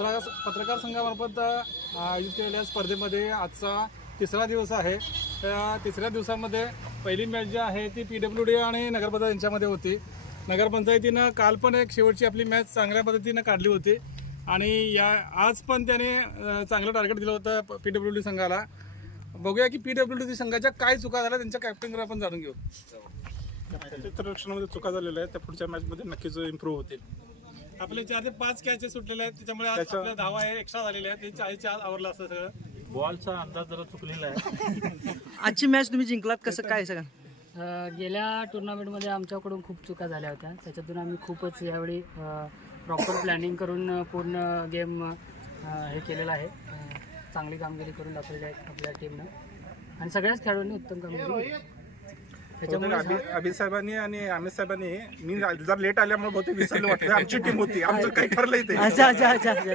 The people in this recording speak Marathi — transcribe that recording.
पत्रकार संघामार्फत आयोजित केलेल्या स्पर्धेमध्ये आजचा तिसरा दिवस आहे. त्या तिसऱ्या दिवसामध्ये पहिली मॅच जी आहे ती PWD आणि नगरपंचायत यांच्यामध्ये होती. नगरपंचायतीनं काल पण एक शेवटची आपली मॅच चांगल्या पद्धतीनं काढली होती आणि आज पण त्याने चांगलं टार्गेट दिलं होतं PWD संघाला. बघूया की PWD संघाच्या काय चुका झाल्या त्यांच्या कॅप्टनवर आपण जाणून घेऊ. क्षेत्ररक्षणामध्ये चुका झालेल्या आहेत त्या पुढच्या मॅचमध्ये नक्कीच इम्प्रूव्ह होतील. आपले 4 ते 5 कॅचेस सुटलेले आहेत त्याच्यामुळे आज आपल्या धावा आहे एक्स्ट्रा झालेल्या आहेत. ते 40च्या आत आवरलं असतं सगळं. बॉलचा अंदाज जरा चुकलेला आहे. आजची मॅच तुम्ही जिंकलात, कसं काय सगळं? गेल्या टुर्नामेंटमध्ये आमच्याकडून खूप चुका झाल्या होत्या. त्याच्यातून आम्ही खूपच यावेळी प्रॉपर प्लॅनिंग करून पूर्ण गेम हे केलेलं आहे. चांगली कामगिरी करून दाखवलेली आहे आपल्या टीमनं आणि सगळ्याच खेळाडूंनी उत्तम कामगिरी केली. त्याच्यामुळे अभित साहेबांनी आणि अमित साहेबांनी मी जर लेट आल्यामुळे बहुतेक विसरलं वाटतं. आमची टीम होती, आमचं काही ठरलंय ते. अच्छा अच्छा अच्छा अच्छा.